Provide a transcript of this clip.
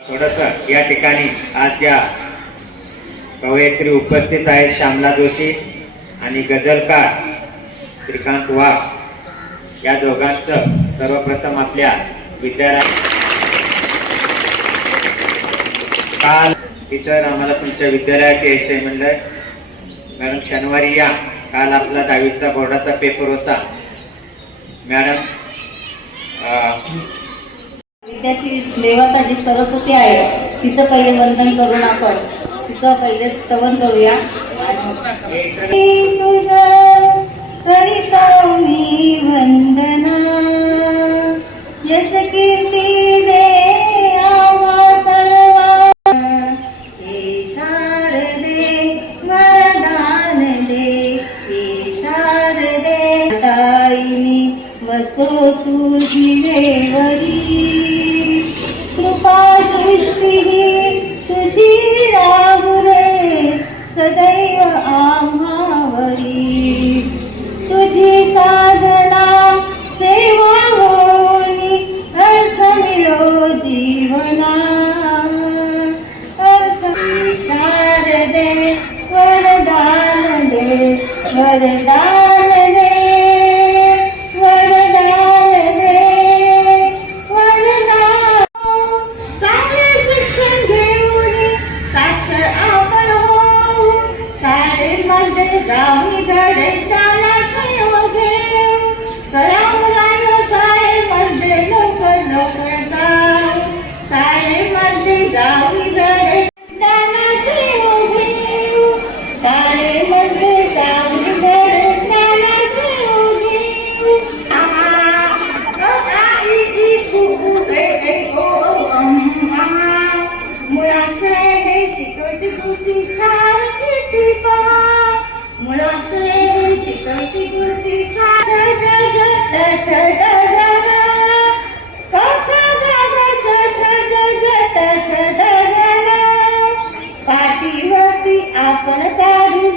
थोडस या ठिकाणी आज ज्या कवयित्री उपस्थित आहेत श्यामला जोशी आणि गझलकार श्रीकांत वाघ या दोघांचं सर्वप्रथम आपल्या विद्यालयात काल सर आम्हाला तुमच्या विद्यालयात यायचंय म्हणलं मॅडम शनिवारी या. काल आपला 10वीचा बोर्डाचा पेपर होता मॅडम. विद्यार्थी देवाचा जी सरस्वती आहे तिचं पहिले वंदन करून आपण तिचं पहिले स्तवन करूया. करितो मी वंदना यश कीर्ती दे आवा सर्वा हे शारदे वरदान दे हे शारदे दायिनी वसो तुझी वेवरी कृपा दृष्टी तुझी राहू रे सदैव आम्हावरी तुझी साधना सेवा होई अर्थ मिळो जीवना अर्थ शारदे वरदान दे वरदान दे रामी धडे चालाचे वगे सलाम रायो साय मध्ये लवकर लवकर जाय साय मध्ये रामी धडे चालाचे वगे साय मध्ये रामी धडे चालाचे वगे आई की तू रे ओ अम्मा मुळाचे हे चिकटी तुझी खायची टिपा मुळाचे चिकटी तुझी पाठीवरती आपण काढू